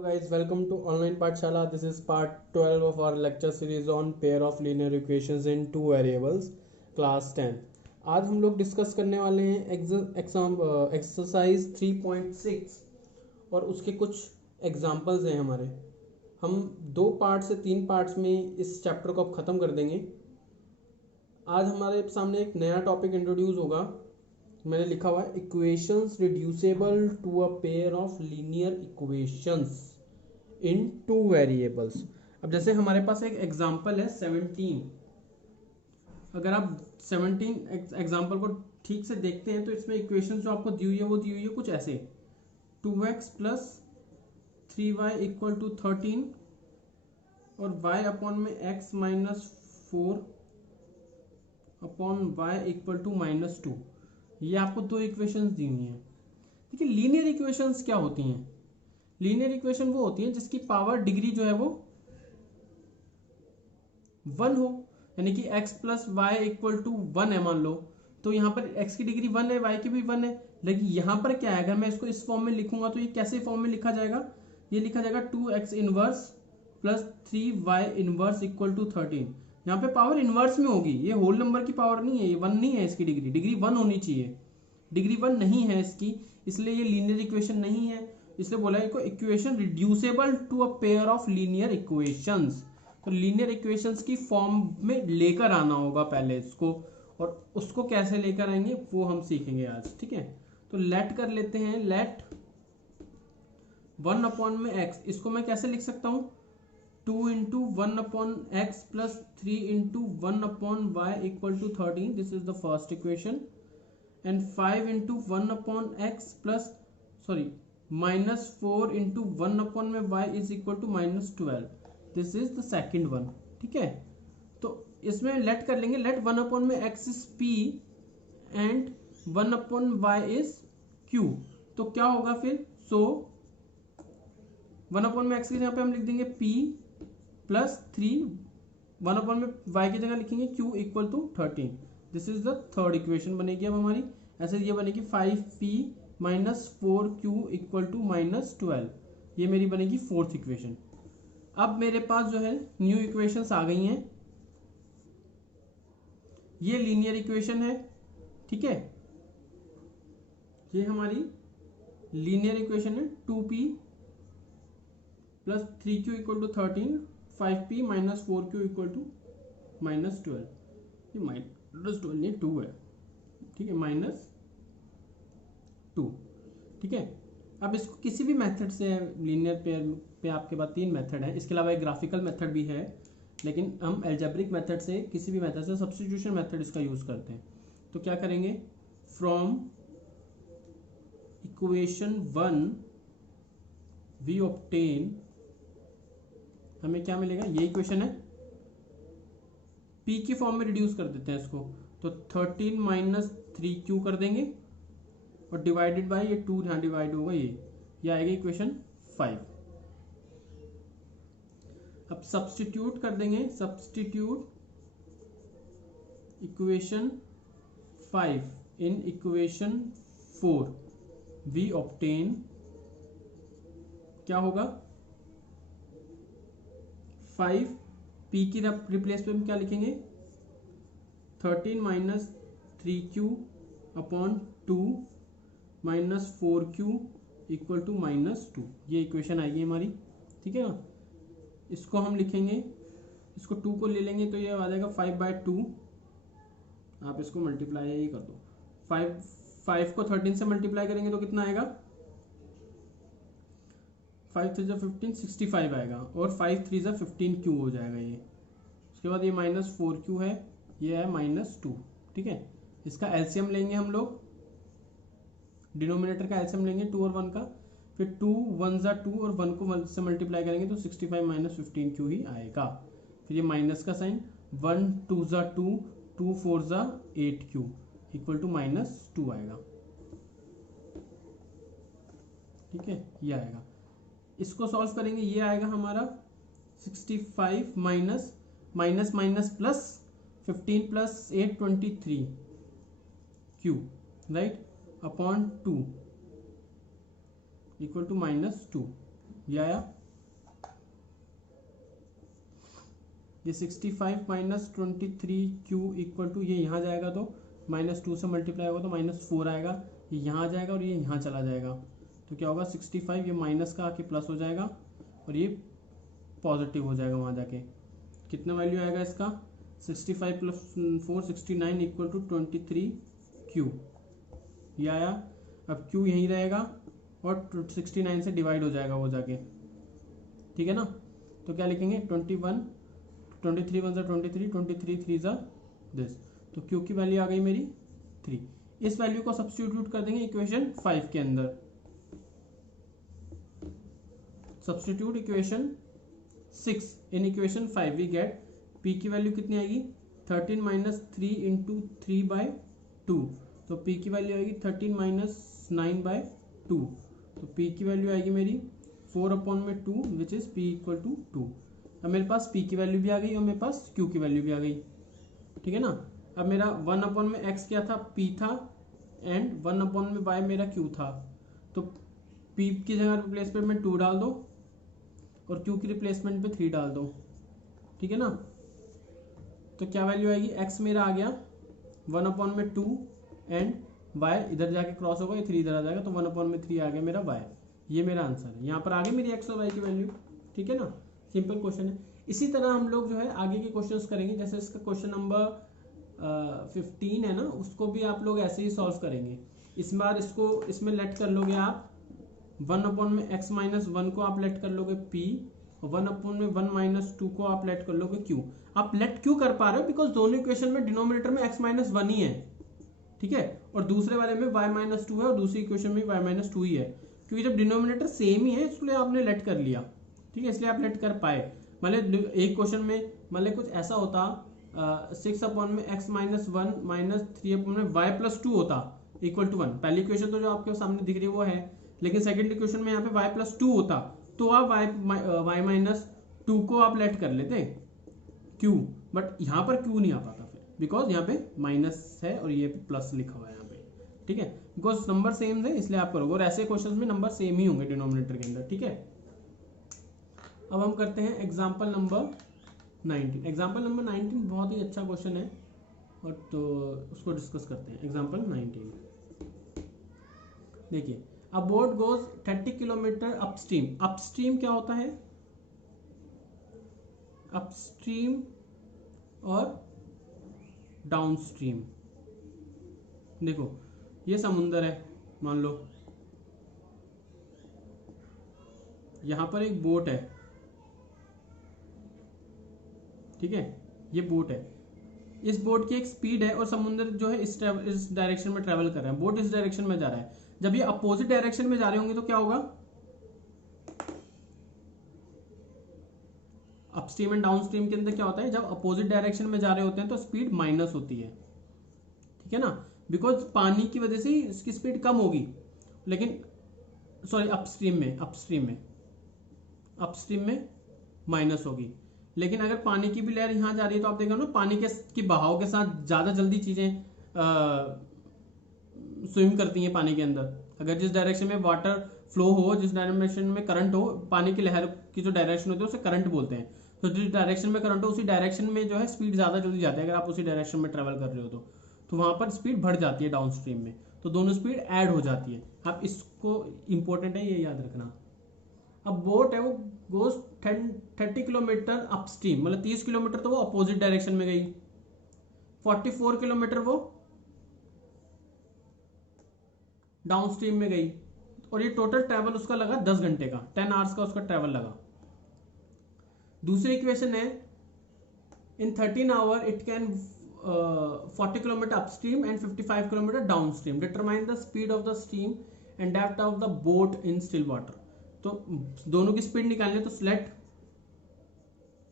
Hello guys, welcome to online Pathshala. This is part 12 of our lecture series on pair of linear equations in two variables, class 10. आज हम लोग discuss करने वाले हैं exercise 3.6 और उसके कुछ एग्जांपल्स हैं हमारे. हम दो पार्ट से तीन पार्ट्स में इस चैप्टर को अब ख़त्म कर देंगे. आज हमारे सामने एक नया टॉपिक इंट्रोड्यूस होगा. मैंने लिखा हुआ है equations reducible to a pair of linear equations in two variables. अब जैसे हमारे पास एक एग्जांपल है 17. अगर आप 17 एग्जांपल को ठीक से देखते हैं तो इसमें इक्वेशंस जो आपको दी हुई है वो दी हुई है कुछ ऐसे 2x plus 3y equal to 13 और y अपॉन में x minus 4 upon y equal to minus 2. ये आपको दो इक्वेशंस दी हुई हैं. देखिए लीनियर इक्वेशंस क्या होती हैं. लीनियर इक्वेशन वो होती है जिसकी पावर डिग्री जो है वो 1 हो, यानी कि x plus Y equal to 1 है मान लो. तो यहाँ पर x की डिग्री 1 है, y की भी 1 है. लेकिन यहाँ पर क्या है, अगर मैं इसको इस फॉर्म में लिखूंगा तो ये कैसे फॉर्म में लिखा जाएगा. ये लिखा जाएगा 2x inverse plus 3y inverse equal to 13. यहाँ पे पावर इनवर्स में होगी, ये होल नंबर की पावर नहीं है, ये 1 नहीं है. इसकी डिग्री 1 होनी चाहिए. डिग्री 1 नहीं है इसकी, इसलिए ये लीनियर इक्वेशन नहीं है. इसलिए बोला है equation reducible to a pair of linear equations. तो लीनियर इक्वेशंस की फॉर्म में लेकर आना होगा पहले इसको, और उसको कैसे लेकर आएंगे वो हम सीखेंगे आज. ठीक है, तो लेट कर लेते हैं. लेट 1 अपॉन में x, इसको मैं कैसे लिख सकता हूं 2 into 1 upon x plus 3 into 1 upon Y equal to 13. This is the first equation. And 5 into 1 upon x plus minus 4 into 1 upon में y is equal to minus 12. This is the second one. ठीक है, तो इसमें let कर लेंगे. Let 1 upon में x is p and 1 upon y is q. तो क्या होगा फिर, सो 1 अपॉन में x की जगह पे हम लिख देंगे p प्लस 3, 1 अपॉन में y की जगह लिखेंगे q equal to 13. This is the third equation बनेगी अब हमारी. ऐसे ये बनेगी 5p minus 4q equal to minus 12. ये मेरी बनेगी फोर्थ इक्वेशन. अब मेरे पास जो है न्यू इक्वेशंस आ गई हैं. ये लीनियर इक्वेशन है. ठीक है, ये हमारी लीनियर इक्वेशन है. 2p plus 3q equal to 13, 5p minus 4q equal to minus 12. ये माइनस 12 ये 2 है. ठीक है, माइनस 2. ठीक है, अब इसको किसी भी मेथड से, लीनियर पेयर पे आपके पास 3 मेथड है, इसके अलावा एक ग्राफिकल मेथड भी है, लेकिन हम एल्जेब्रिक मेथड से, किसी भी मेथड से, सब्स्टिट्यूशन मेथड इसका यूज करते हैं. तो क्या करेंगे, फ्रॉम इक्वेशन 1 वी ऑब्टेन, हमें क्या मिलेगा, ये इक्वेशन है. p की फॉर्म में रिड्यूस कर देते हैं इसको, तो 13 माइनस 3q कर देंगे और डिवाइडेड बाय ये 2 यहाँ डिवाइड होगा, ये आएगा इक्वेशन 5. अब सब्स्टिट्यूट कर देंगे. Substitute equation 5 in equation 4 we obtain, क्या होगा 5 p की रिप्लेस पे हम क्या लिखेंगे 13 minus 3q upon 2 minus 4q equal to minus 2. ये इक्वेशन आएगी हमारी. ठीक है ना, इसको हम लिखेंगे, इसको 2 को ले लेंगे तो ये आ जाएगा 5/2. आप इसको मल्टीप्लाई कर दो. 5 को 13 से मल्टीप्लाई करेंगे तो कितना आएगा, 5 3 15 65 आएगा, और 5 3 15q हो जाएगा ये. उसके बाद ये माइनस 4q है, ये है माइनस 2. ठीक है, इसका एलसीएम लेंगे हम लोग, डिनोमिनेटर का एलसीएम लेंगे 2 और 1 का. फिर 2 1 2 और 1 को से मल्टीप्लाई करेंगे तो 65 माइनस 15q ही आएगा. फिर ये माइनस का sign, 1 2 2, 2 4 8q equal to minus 2 आएगा. ठीक है, ये आएगा. इसको सॉल्व करेंगे, ये आएगा हमारा 65 minus minus minus plus 15 plus 8 23 q, right, upon 2 equal to -2. ये आया, ये 65 माइनस 23Q इक्वल टू, ये यहाँ जाएगा तो -2 से मल्टीप्लाई होगा तो -4 आएगा, ये यहाँ आ जाएगा और ये यहाँ चला जाएगा, तो क्या होगा 65 ये माइनस का आके प्लस हो जाएगा और ये पॉजिटिव हो जाएगा वहाँ जाके। कितना वैल्यू आएगा इसका, 65 प्लस 4 69 इक्वल टू 23Q, ये आया। अब Q यहीं रहेगा और 69 से डिवाइड हो जाएगा वो जाके, ठीक है ना। तो क्या लिखेंगे 21, 23 1 23, 23 3 दिस, तो Q की वैल्यू आ गई मेरी 3। इस वैल्यू को सब्स्टिट्यूट कर देंगे इक्वेशन 5 के अंदर, substitute equation 6 in equation 5 we get P की वैल्यू कितनी आएगी 13 माइनस 3 इंटू 3/2, तो P की वैल्यू आएगी 13 माइनस 9/2, तो P की वैल्यू आएगी मेरी 4/2 which is P equal to 2। अब मेरे पास P की वैल्यू भी आ गई और मेरे पास Q की वैल्यू भी आ गई, ठीक है ना। अब मेरा 1/x क्या था, P था, एंड 1/y मेरा Q था, तो P की जगह रिप्लेसमेंट में 2 डाल दो और Q की रिप्लेसमेंट पे 3 डाल दो, ठीक है ना। तो क्या वैल्यू आएगी, x मेरा आ गया 1/2 एंड y इधर जाके क्रॉस होगा, ये 3 इधर आ जाएगा, तो 1/3 आ गया मेरा y। ये मेरा आंसर है, यहाँ पर आ गई मेरी x और y की वैल्यू, ठीक है ना। सिंपल क्वेश्चन है। इसी तरह हम लोग जो है आगे के क्वेश्चंस करेंगे, जैसे इसका क्वेश्चन नंबर 15 है ना, उसको भी आप लोग ऐसे ही सॉल्व करेंगे। इस बार इसको इसमें लेट कर लोगे आप 1/x माइनस 1 को आप लेट कर लोगे P, और 1/1 माइनस 2 को आप लेट कर लोगे Q। आप लेट क्यों कर पा रहे हो, बिकॉज दोनों इक्वेशन में डिनोमिनेटर में x माइनस 1 ही है, ठीक है, और दूसरे वाले में y माइनस 2 है और दूसरी इक्वेशन में y माइनस 2 ही है, क्योंकि जब डिनोमिनेटर सेम ही है इसलिए आपने लेट कर लिया, ठीक है, इसलिए आप लेट कर पाए। मतलब एक क्वेश्चन में मतलब कुछ ऐसा होता 6/x minus 1 minus 3/y plus 2 होता इक्वल टू 1। पहली इक्वेशन तो जो आपके सामने दिख रही है वो है, लेकिन सेकंड इक्वेशन में यहाँ पे y प्लस 2 होता तो आप y माइनस 2 को आप लेट कर लेते Q, बट यहाँ पर Q नहीं आ पाता फिर, बिकॉज यहाँ पे माइनस है और ये प्लस लिखा हुआ है यहाँ पे, ठीक है, बिकॉज नंबर सेम है इसलिए आप करोगे, और ऐसे क्वेश्चंस में नंबर सेम ही होंगे डिनोमिनेटर के अंदर, ठीक है। अब हम करते हैं एग्जाम्पल नंबर 19। एग्जाम्पल नंबर 19 बहुत ही अच्छा क्वेश्चन है, और तो उसको डिस्कस करते हैं। एग्जाम्पल 19 देखिए, अ boat goes 30 kilometre upstream. Upstream क्या होता है, अपस्ट्रीम और डाउनस्ट्रीम। देखो ये समुंदर है, मान लो यहां पर एक बोट है, ठीक है, ये बोट है, इस बोट की एक स्पीड है और समुंदर जो है इस डायरेक्शन में ट्रेवल कर रहा है, बोट इस डायरेक्शन में जा रहा है। जब ये अपोजिट डायरेक्शन में जा रहे होंगे तो क्या होगा, अपस्ट्रीम एंड डाउनस्ट्रीम के अंदर क्या होता है, जब अपोजिट डायरेक्शन में जा रहे होते हैं तो स्पीड माइनस होती है, ठीक है ना, बिकॉज पानी की वजह से इसकी स्पीड कम होगी, लेकिन सॉरी अपस्ट्रीम में माइनस होगी। लेकिन अगर पानी की भी लहर यहाँ जा रही है तो आप देखो ना, पानी के बहाव के साथ ज़्यादा जल्दी चीज़ें स्विम करती हैं पानी के अंदर। अगर जिस डायरेक्शन में वाटर फ्लो हो, जिस डायरेक्शन में करंट हो, पानी की लहर की जो डायरेक्शन होती है उसे करंट बोलते हैं, तो जिस डायरेक्शन में करंट हो उसी डायरेक्शन में जो है स्पीड ज़्यादा जल्दी जाती है, अगर आप उसी डायरेक्शन में ट्रेवल कर रहे हो तो वहाँ पर स्पीड बढ़ जाती है डाउन स्ट्रीम में, तो दोनों स्पीड ऐड हो जाती है। आप इसको इंपॉर्टेंट है ये याद रखना। अब बोट है वो गोज 30 किलोमीटर अपस्ट्रीम, मतलब 30 किलोमीटर तो वो अपोजिट डायरेक्शन में गई, 44 किलोमीटर वो डाउनस्ट्रीम में गई, और ये टोटल ट्रैवल उसका लगा 10 घंटे का, 10 आवर्स का उसका ट्रैवल लगा। दूसरी इक्वेशन है इन 13 hour it can 40 kilometre upstream and 55 kilometre downstream, determine the speed of the stream and depth of the boat in still water. तो दोनों की स्पीड निकालनी, तो select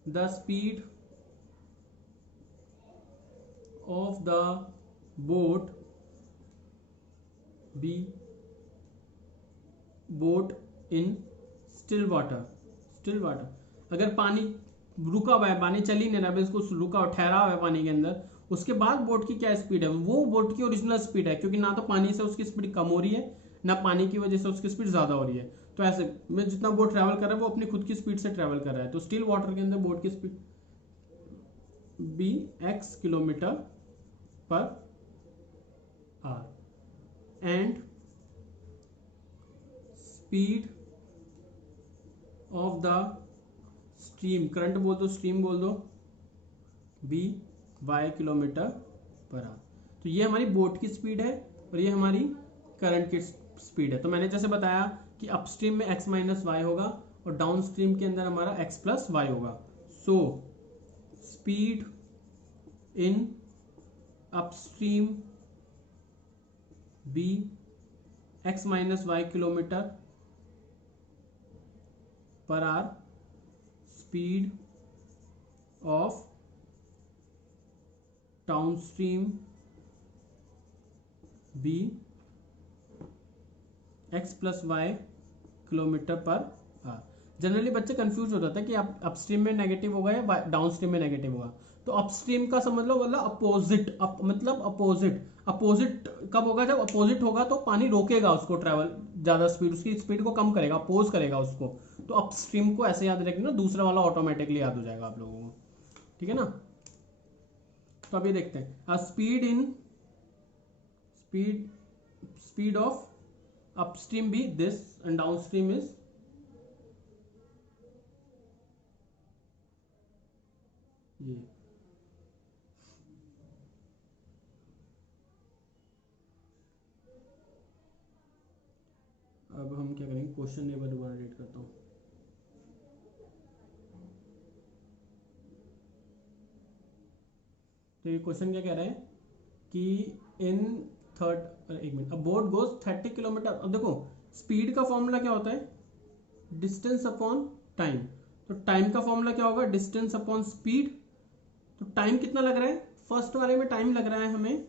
the speed of the boat in still water. अगर पानी रुका हुआ है, पानी चल ही नहीं रहा, इसको रुका ठहरा हुआ है पानी के अंदर, उसके बाद बोट की क्या स्पीड है, वो बोट की ओरिजिनल स्पीड है, क्योंकि ना तो पानी से उसकी स्पीड कम हो रही है ना पानी की वजह से उसकी स्पीड ज्यादा हो रही है, तो ऐसे में जितना बोट ट्रैवल कर रहा है वो अपनी खुद की स्पीड से ट्रैवल कर रहा है, तो स्टिल वाटर के अंदर बोट की speed be X kilometre per hour and speed of the stream, current बोल दो, स्ट्रीम बोल दो, be Y kilometre per hour. तो ये हमारी बोट की स्पीड है और ये हमारी करंट की स्पीड है। तो मैंने जैसे बताया कि अपस्ट्रीम में x माइनस वाई होगा और डाउन स्ट्रीम के अंदर हमारा x प्लस वाई होगा। So speed in upstream b x minus Y kilometre per hour, speed of downstream b x plus Y kilometre per hour. Generally बच्चे confuse हो जाते हैं कि आप अपस्ट्रीम में नेगेटिव होगा या डाउनस्ट्रीम में नेगेटिव होगा। तो अपस्ट्रीम का समझ लो मतलब अपोजिट, मतलब अपोजिट। अपोजिट कब होगा? जब अपोजिट होगा तो पानी रोकेगा उसको ट्रैवल, ज्यादा स्पीड, उसकी स्पीड को कम करेगा, अपोज करेगा उसको। तो अपस्ट्रीम को ऐसे याद रखना, दूसरा वाला ऑटोमेटिकली याद हो जाएगा आप लोगों को, ठीक है ना। तो अब ये देखते हैं speed of upstream be this and downstream is ये। अब हम क्या करेंगे, क्वेश्चन एक बार दोबारा रीड करता हूँ। तो ये क्वेश्चन क्या कह रहा है कि इन एक मिनट, अब बोट गोज 30 किलोमीटर। अब देखो स्पीड का फॉर्मूला क्या होता है? Distance upon time. तो टाइम का फॉर्मूला क्या होगा? Distance upon speed. तो टाइम कितना लग रहा है? फर्स्ट वाले में टाइम लग रहा है हमें,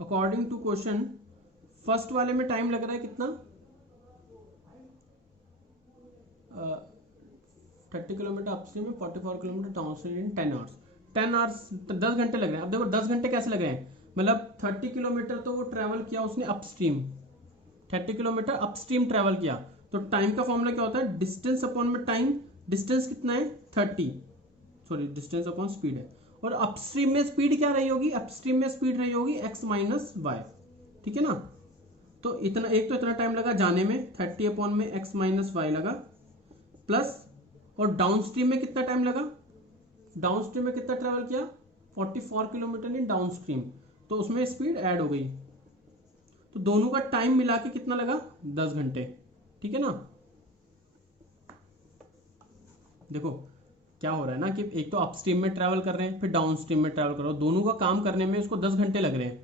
अकॉर्डिंग टू क्वेश्चन फर्स्ट वाले में टाइम लग रहा है कितना? 30 किलोमीटर अपस्ट्रीम में, 44 किलोमीटर डाउनस्ट्रीम इन 10 आवर्स। 10 आवर्स 10 घंटे लग रहे हैं। अब देखो 10 घंटे कैसे लग रहे हैं? मतलब 30 किलोमीटर तो वो ट्रैवल किया उसने अपस्ट्रीम, 30 किलोमीटर अपस्ट्रीम ट्रैवल किया। तो टाइम का फॉर्मूला क्या होता है? डिस्टेंस अपॉन में टाइम, डिस्टेंस कितना है? 30, सॉरी डिस्टेंस अपॉन स्पीड है। और अपस्ट्रीम में स्पीड क्या रही होगी? अपस्ट्रीम में स्पीड रही होगी x माइनस वाई, ठीक है ना। तो इतना, एक तो इतना टाइम लगा जाने में, 30 अपॉन में x माइनस वाई लगा, प्लस और डाउनस्ट्रीम में कितना टाइम लगा? डाउनस्ट्रीम में कितना ट्रैवल किया? 44 किलोमीटर इन डाउनस्ट्रीम, तो उसमें स्पीड ऐड हो गई। तो दोनों का टाइम मिला के कितना लगा? 10 घंटे, ठीक है ना। देखो क्या हो रहा है ना कि एक तो अपस्ट्रीम में ट्रैवल कर रहे हैं, फिर डाउनस्ट्रीम में ट्रैवल कर रहे हो, दोनों का काम करने में उसको 10 घंटे लग रहे हैं।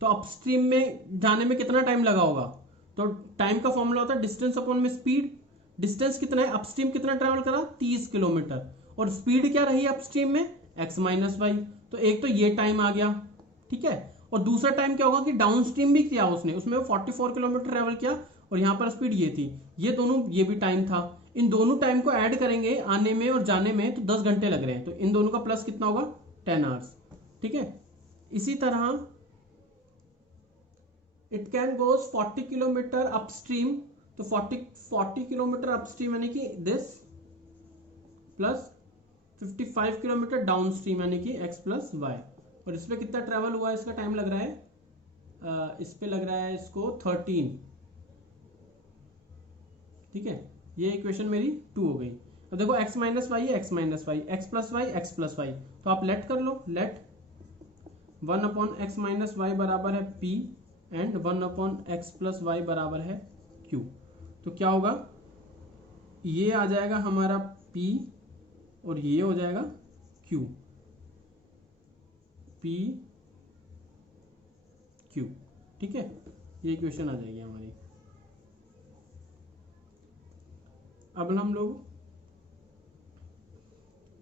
तो अपस्ट्रीम में जाने में कितना टाइम लगा होगा? तो टाइम का फॉर्मूला होता है डिस्टेंस अपॉन में स्पीड। डिस्टेंस कितना है? अपस्ट्रीम कितना ट्रैवल करा? 30 किलोमीटर, और स्पीड क्या रही है अपस्ट्रीम में? x minus Y. तो एक तो ये टाइम आ गया, ठीक है। और दूसरा टाइम क्या होगा कि डाउनस्ट्रीम भी किया उसने, उसमें 44 किलोमीटर ट्रैवल किया और यहां पर स्पीड ये थी, ये दोनों, ये भी टाइम था। इन दोनों टाइम को ऐड करेंगे आने में और जाने में, तो 10 घंटे लग रहे हैं। तो इन दोनों का प्लस कितना होगा? 10 आवर्स, ठीक है। इसी तरह it can goes 40 kilometre upstream. तो 40 किलोमीटर अपस्ट्रीम यानी कि दिस, प्लस 55 किलोमीटर डाउनस्ट्रीम यानी कि x प्लस वाई। और इस पे कितना ट्रैवल हुआ है? इसका टाइम लग रहा है, इस पे लग रहा है इसको 13, ठीक है। ये इक्वेशन मेरी 2 हो गई। अब देखो x माइनस वाई है, x minus y, x plus y, x plus y. तो आप लेट कर लो, let 1 upon x minus y बराबर है p and 1 upon x plus y बराबर है q। तो क्या होगा? ये आ जाएगा हमारा p और ये हो जाएगा q, p q, ठीक है। ये इक्वेशन आ जाएगी हमारी। अब हम लोग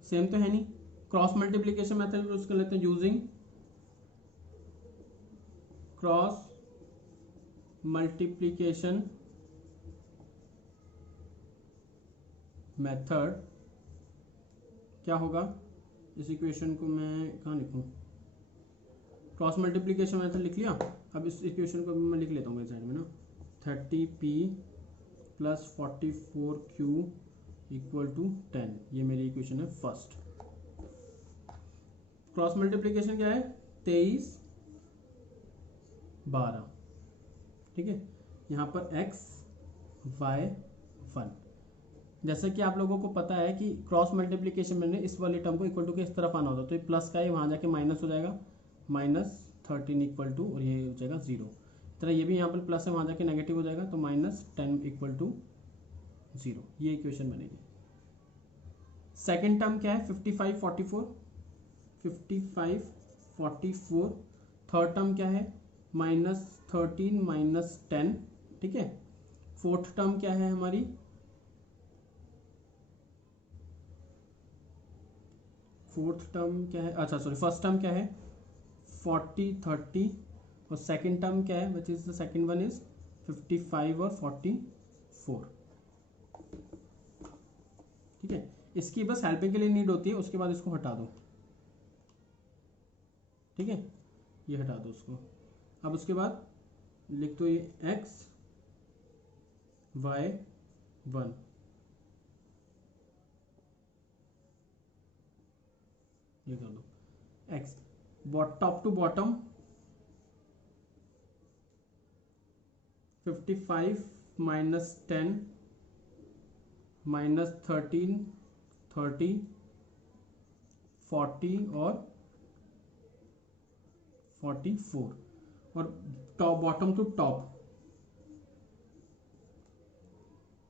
सेम तो है नहीं, क्रॉस मल्टीप्लीकेशन मेथड यूज कर लेते हैं। यूजिंग क्रॉस मल्टीप्लीकेशन मेथड क्या होगा? इस इक्वेशन को मैं कहाँ लिखूं? क्रॉस मल्टीप्लीकेशन मेथड लिख लिया। अब इस इक्वेशन को मैं लिख लेता हूँ साइड में ना, 30p plus 44Q equal to 10। ये मेरी इक्वेशन है फर्स्ट। क्रॉस मल्टीप्लीकेशन क्या है? 23 12, ठीक है। यहाँ पर x y 1। जैसे कि आप लोगों को पता है कि क्रॉस मल्टीप्लीकेशन में इस वाली टर्म को इक्वल टू के इस तरफ आना होता है, तो ये प्लस का है, वहाँ जाके माइनस हो जाएगा, -13 इक्वल टू, और ये हो जाएगा 0। इस तरह ये भी यहाँ पर प्लस है, वहाँ जाके नेगेटिव हो जाएगा, तो -10 इक्वल टू 0। ये इक्वेशन बनेगी। सेकेंड टर्म क्या है? 55 44, 55 44। थर्ड टर्म क्या है? -13 -10, ठीक है। फोर्थ टर्म क्या है हमारी? फोर्थ टर्म क्या है? अच्छा सॉरी, फर्स्ट टर्म क्या है? 40 30, और सेकेंड टर्म क्या है? Which is the second one is 55 और 44, ठीक है। इसकी बस हेल्पिंग के लिए नीड होती है, उसके बाद इसको हटा दो, ठीक है, ये हटा दो उसको। अब उसके बाद लिख दो ये x y 1, ये कर दो x टॉप टू बॉटम 55 -10 -13 30 40 और 44, और टॉप बॉटम टू टॉप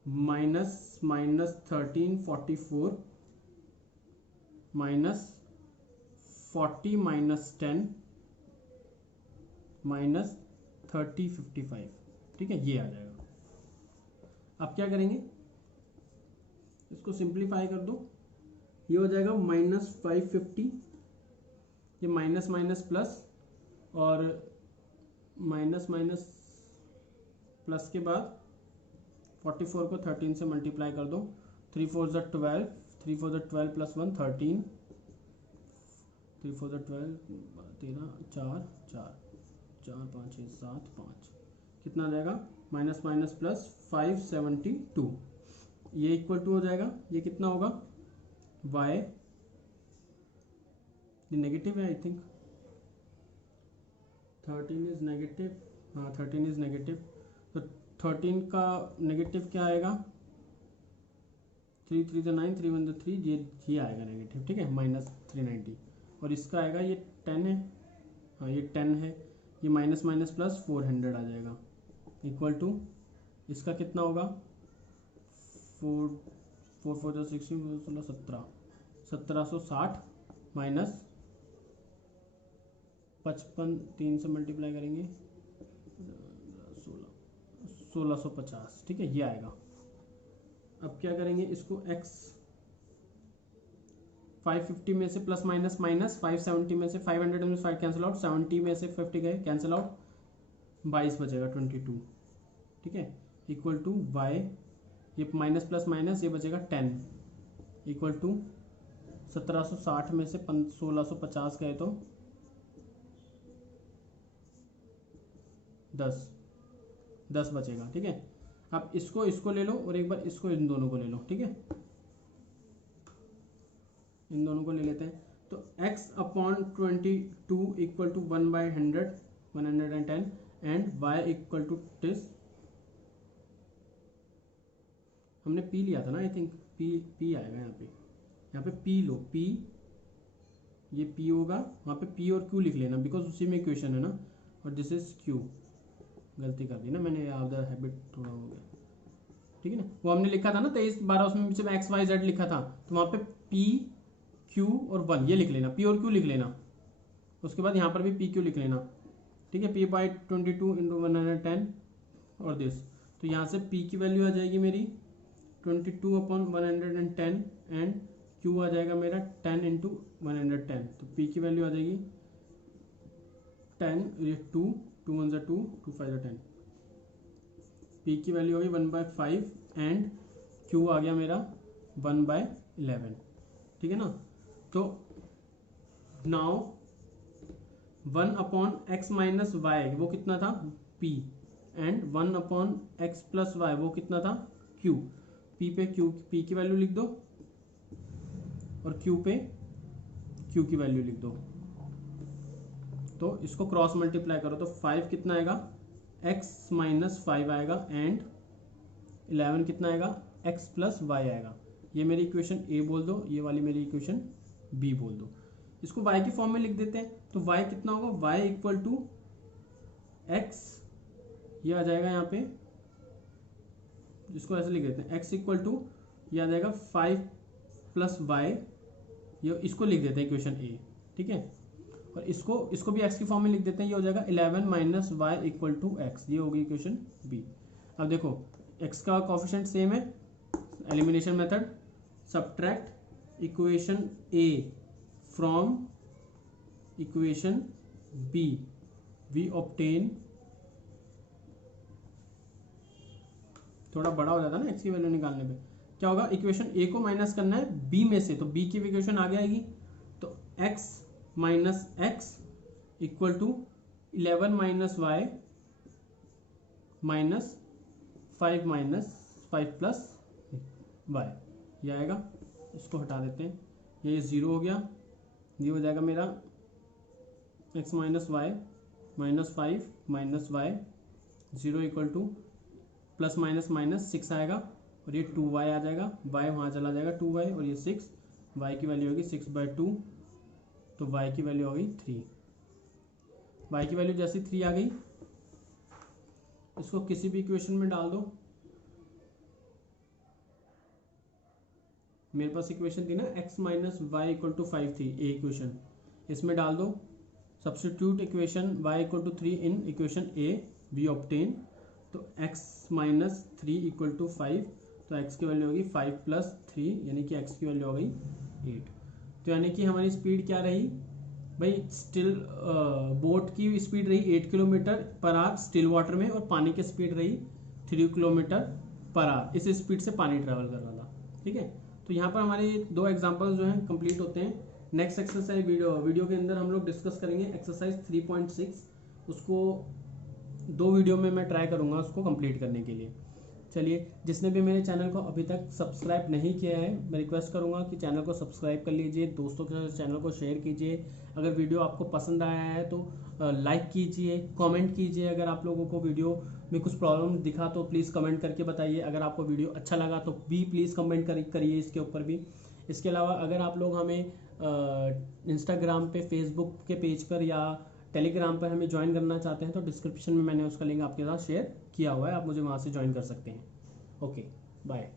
-13 44 -40 -10 -30 55, ठीक है, ये आ जाएगा। अब क्या करेंगे? इसको सिंप्लीफाई कर दो, ये हो जाएगा -550, ये माइनस माइनस प्लस, और माइनस माइनस प्लस के बाद 44 को 13 से मल्टीप्लाई कर दो। 3 4 ज़ा 12, 3 4 ज़ा 12 प्लस 1 13, 3 4 ज़ा 12 13 4 4 4 5 6 7 5, कितना आ जाएगा? माइनस माइनस प्लस 572, ये इक्वल टू हो जाएगा, ये कितना होगा? y, ये नेगेटिव है आई थिंक, 13 इज नेगेटिव, हाँ 13 इज नेगेटिव, तो 13 का नेगेटिव क्या आएगा? 3 3 9, 3 1 3, ये आएगा नेगेटिव, ठीक है, -390। और इसका आएगा, ये 10 है, हाँ ये 10 है, ये माइनस माइनस प्लस 400 आ जाएगा, इक्वल टू इसका कितना होगा? 4 4 4 16 16 17 1760 माइनस 55 3 से मल्टीप्लाई करेंगे 1650, ठीक है, ये आएगा। अब क्या करेंगे? इसको x 550 में से प्लस माइनस माइनस 570 में से 500 में से 5 कैंसिल आउट, 70 में से 50 गए कैंसिल आउट, 22 बचेगा 22, ठीक है, इक्वल टू y, ये माइनस प्लस माइनस, ये बचेगा 10, इक्वल टू 1760 में से 1650 गए तो 10 बचेगा, ठीक है। अब इसको ले लो, और एक बार इसको, इन दोनों को ले लो, ठीक है, इन दोनों को ले लेते हैं। तो x/22 equal to 1/100 110, and y equal to this, हमने p लिया था ना आई थिंक, p आएगा यहाँ पे p लो, p, ये p होगा, वहाँ पे p और q लिख लेना, बिकॉज उसी में इक्वेशन है ना, और दिस इज q, गलती कर दी ना मैंने, आधा हैबिट थोड़ा हो गया, ठीक है ना। वो हमने लिखा था ना 23 12, उसमें सिर्फ x y z लिखा था, तो वहाँ पे p q और 1 ये लिख लेना, p और q लिख लेना, उसके बाद यहाँ पर भी p q लिख लेना, ठीक है, p/22 इंटू 110 और दिस, तो यहाँ से p की वैल्यू आ जाएगी मेरी 22/110, एंड q आ जाएगा मेरा 10 इंटू 110, तो p की वैल्यू आ जाएगी 10, ये 2 2 1 2 2 5 10, p की वैल्यू होगी 1/5, एंड q आ गया मेरा 1/11, ठीक है ना। तो नाउ 1/x - y वो कितना था? p, एंड 1/x + y वो कितना था? क्यू, पी पे क्यू, पी की वैल्यू लिख दो और क्यू पे क्यू की वैल्यू लिख दो। तो इसको क्रॉस मल्टीप्लाई करो तो 5 कितना आएगा, x माइनस 5 आएगा एंड 11 कितना आएगा, x प्लस वाई आएगा। ये मेरी इक्वेशन ए बोल दो, ये वाली मेरी इक्वेशन बी बोल दो। इसको y की फॉर्म में लिख देते हैं तो y कितना होगा, y इक्वल टू x, ये आ जाएगा यहाँ पे, इसको ऐसे लिख देते हैं x इक्वल टू, ये आ जाएगा 5 प्लस वाई, ये इसको लिख देते हैं इक्वेशन ए, ठीक है। और इसको भी x की फॉर्म में लिख देते हैं, ये हो जाएगा 11 minus Y equal to X, ये होगी इक्वेशन बी। अब देखो x का कोफिशिएंट सेम है, elimination method, subtract equation A from equation B, we obtain, थोड़ा बड़ा हो जाता है ना x की वैल्यू निकालने पे, क्या होगा, इक्वेशन ए को माइनस करना है b में से, तो b की इक्वेशन आगे आएगी, तो x minus X equal to 11 minus Y minus 5 minus 5 plus Y, ये आएगा। इसको हटा देते हैं, ये 0 हो गया, ये हो जाएगा मेरा x minus Y minus 5 minus Y, 0 equal to plus minus minus 6 आएगा और ये 2y आ जाएगा, y वहाँ चला जाएगा 2y और ये 6, y की वैल्यू होगी 6/2, तो y की वैल्यू हो गई 3। y की वैल्यू जैसी 3 आ गई, इसको किसी भी इक्वेशन में डाल दो। मेरे पास इक्वेशन थी ना x minus Y equal to 5 थी, ए इक्वेशन, इसमें डाल दो, substitute equation y equal to 3 in equation A, we obtain, तो x माइनस 3 इक्वल टू 5, तो x की वैल्यू होगी 5 प्लस 3, यानी कि x की वैल्यू हो गई 8। तो यानी कि हमारी स्पीड क्या रही भाई, स्टिल बोट की स्पीड रही 8 kilometre per our still water में, और पानी की स्पीड रही 3 किलोमीटर पर आवर, इस स्पीड से पानी ट्रेवल कर रहा था, ठीक है। तो यहाँ पर हमारे 2 एग्जांपल्स जो हैं कंप्लीट होते हैं। नेक्स्ट एक्सरसाइज वीडियो के अंदर हम लोग डिस्कस करेंगे एक्सरसाइज 3.6, उसको 2 वीडियो में मैं ट्राई करूँगा उसको कंप्लीट करने के लिए। चलिए, जिसने भी मेरे चैनल को अभी तक सब्सक्राइब नहीं किया है, मैं रिक्वेस्ट करूंगा कि चैनल को सब्सक्राइब कर लीजिए, दोस्तों के साथ चैनल को शेयर कीजिए। अगर वीडियो आपको पसंद आया है तो लाइक कीजिए, कमेंट कीजिए। अगर आप लोगों को वीडियो में कुछ प्रॉब्लम दिखा तो प्लीज़ कमेंट करके बताइए। अगर आपको वीडियो अच्छा लगा तो भी प्लीज़ कमेंट करिए इसके ऊपर भी। इसके अलावा अगर आप लोग हमें इंस्टाग्राम पे, फेसबुक के पेज पर या टेलीग्राम पर हमें ज्वाइन करना चाहते हैं तो डिस्क्रिप्शन में मैंने उसका लिंक आपके साथ शेयर किया हुआ है, आप मुझे वहाँ से ज्वाइन कर सकते हैं। Okay, bye.